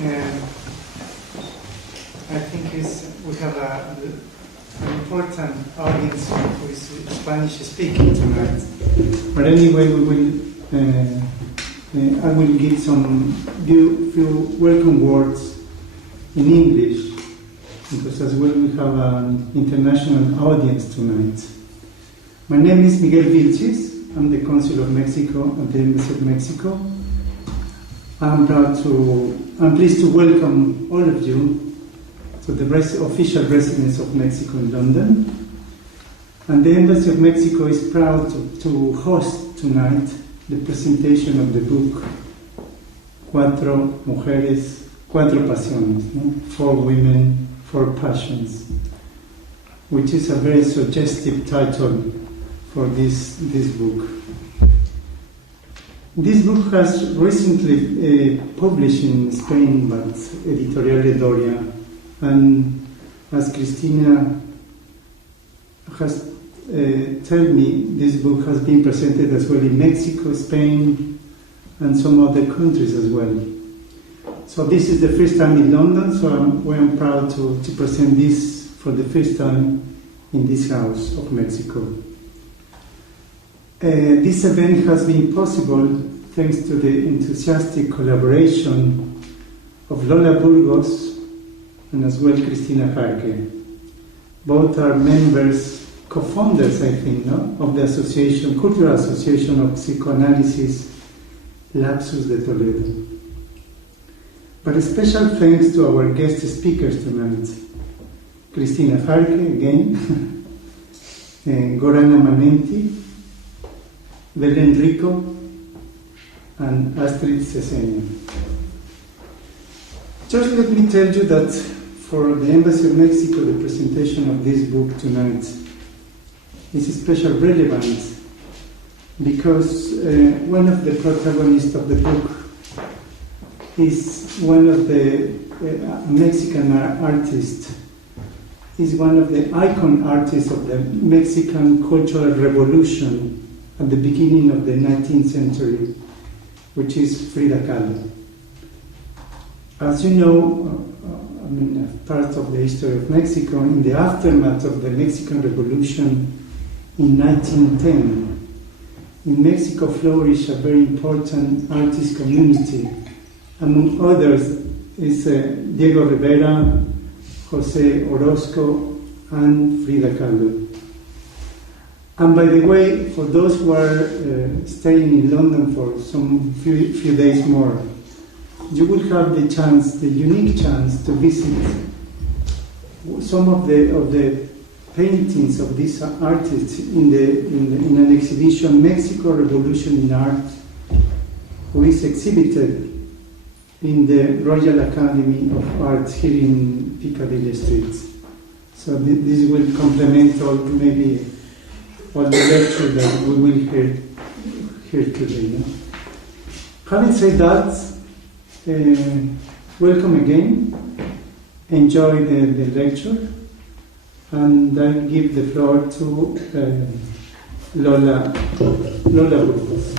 And I think we have an important audience who is Spanish speaking tonight. But anyway, I will give some few welcome words in English, because as well we have an international audience tonight. My name is Miguel Vilchis. I'm the Consul of Mexico at the Embassy of Mexico. I'm pleased to welcome all of you to the official residence of Mexico in London. And the Embassy of Mexico is proud to host tonight the presentation of the book Cuatro Mujeres, Cuatro Pasiones, no? 4 Women, 4 Passions, which is a very suggestive title for this book. This book has recently published in Spain by Editorial Doria, and as Cristina has told me, this book has been presented as well in Mexico, Spain, and some other countries as well. So this is the first time in London, so I'm proud to present this for the first time in this house of Mexico. This event has been possible thanks to the enthusiastic collaboration of Lola Burgos and as well Cristina Jarque. Both are members, co-founders, I think, no? Of the association, Cultural Association of Psychoanalysis, Lapsus de Toledo. But a special thanks to our guest speakers tonight, Cristina Jarque again, Gorana Manenti, Belén Rico, and Astrid Ceseña. Just let me tell you that for the Embassy of Mexico, the presentation of this book tonight is a special relevance because one of the protagonists of the book is one of the Mexican artists, is one of the icon artists of the Mexican Cultural Revolution at the beginning of the 19th century, which is Frida Kahlo. As you know, part of the history of Mexico, in the aftermath of the Mexican Revolution in 1910, in Mexico flourished a very important artist community. Among others is Diego Rivera, Jose Orozco, and Frida Kahlo. And by the way, for those who are staying in London for some few days more, you will have the unique chance to visit some of the paintings of these artists in an exhibition, Mexico Revolution in Art, who is exhibited in the Royal Academy of Arts here in Piccadilly Street. So this will complement all the lecture that we will hear today. No? Having said that, welcome again. Enjoy the lecture, and I give the floor to Lola Burgos.